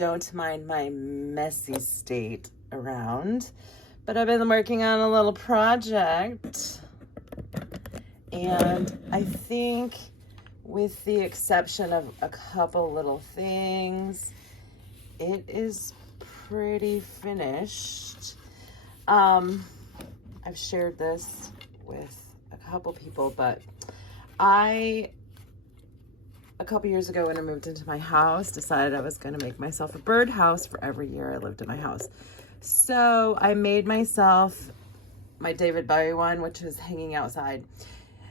don't mind my messy state around, but I've been working on a little project, and I think with the exception of a couple little things, it is pretty finished. I've shared this with a couple people, but a couple years ago when I moved into my house, decided I was going to make myself a birdhouse for every year I lived in my house. So I made myself my David Bowie one, which is hanging outside.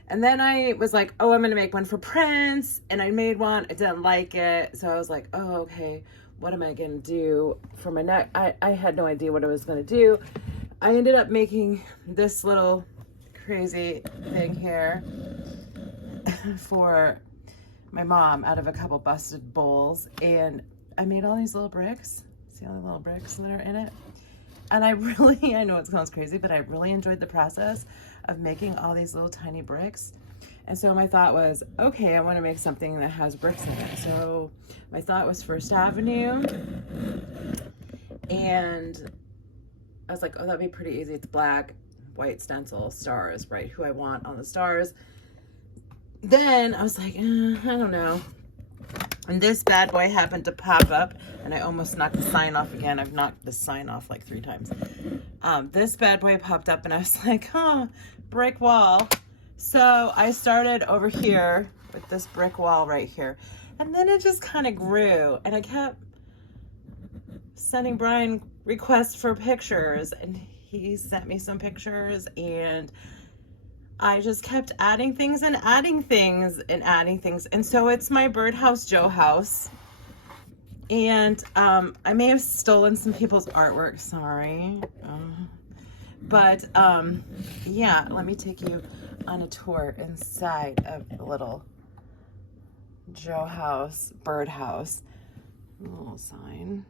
And then I was like, oh, I'm going to make one for Prince. And I made one. I didn't like it. So I was like, oh, okay, what am I going to do for my neck? I had no idea what I was going to do. I ended up making this little crazy thing here for my mom out of a couple busted bowls. And I made all these little bricks. See all the little bricks that are in it? And I know it sounds crazy, but I really enjoyed the process of making all these little tiny bricks. And so my thought was, okay, I want to make something that has bricks in it. So my thought was First Avenue. And I was like, oh, that'd be pretty easy. It's black, white stencil, stars, right? Who I want on the stars. Then I was like, I don't know. And this bad boy happened to pop up, and I almost knocked the sign off again. I've knocked the sign off like 3 times. This bad boy popped up, and I was like, brick wall. So I started over here with this brick wall right here. And then it just kind of grew, and I kept sending Brian requests for pictures, and he sent me some pictures, and I just kept adding things and adding things and adding things. And so it's my Birdhouse Joe house. And I may have stolen some people's artwork, sorry. Yeah, let me take you on a tour inside of the little Joe house, birdhouse. A little sign.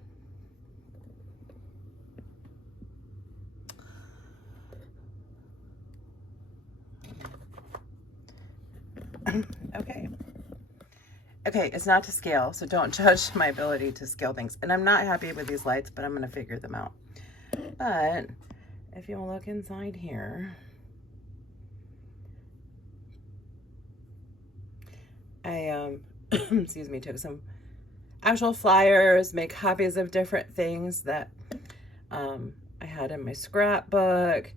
Okay, it's not to scale, so don't judge my ability to scale things. And I'm not happy with these lights, but I'm going to figure them out. But if you'll look inside here, I excuse me, took some actual flyers, make copies of different things that I had in my scrapbook.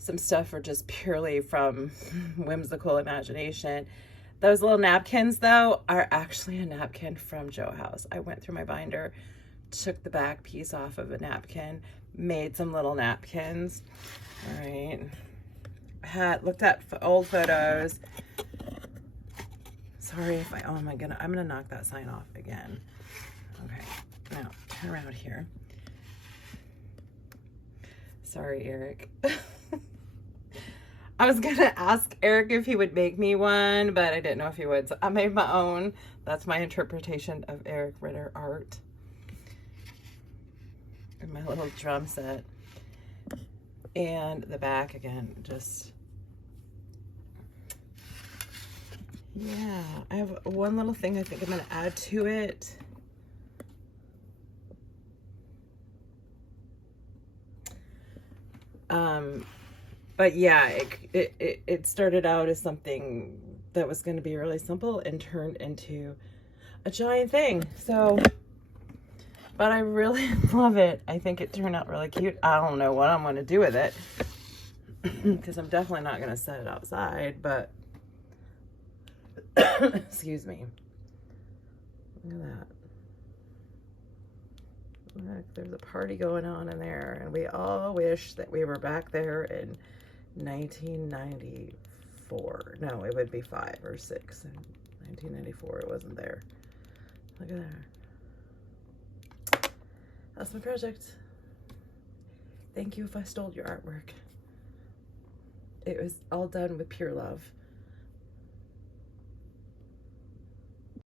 Some stuff are just purely from whimsical imagination. Those little napkins, though, are actually a napkin from Joe House. I went through my binder, took the back piece off of a napkin, made some little napkins. All right. Looked at old photos. Sorry if I'm gonna knock that sign off again. Okay, now turn around here. Sorry, Eric. I was gonna ask Eric if he would make me one, but I didn't know if he would, so I made my own. That's my interpretation of Eric Ritter art. And my little drum set. And the back again, just, yeah. I have one little thing I think I'm gonna add to it. But yeah, it started out as something that was going to be really simple and turned into a giant thing. So, but I really love it. I think it turned out really cute. I don't know what I'm going to do with it because I'm definitely not going to set it outside, but excuse me. Look at that. Look, there's a party going on in there, and we all wish that we were back there in 1994. No, it would be 5 or 6. In 1994, it wasn't there. Look at that. That's my project. Thank you if I stole your artwork. It was all done with pure love.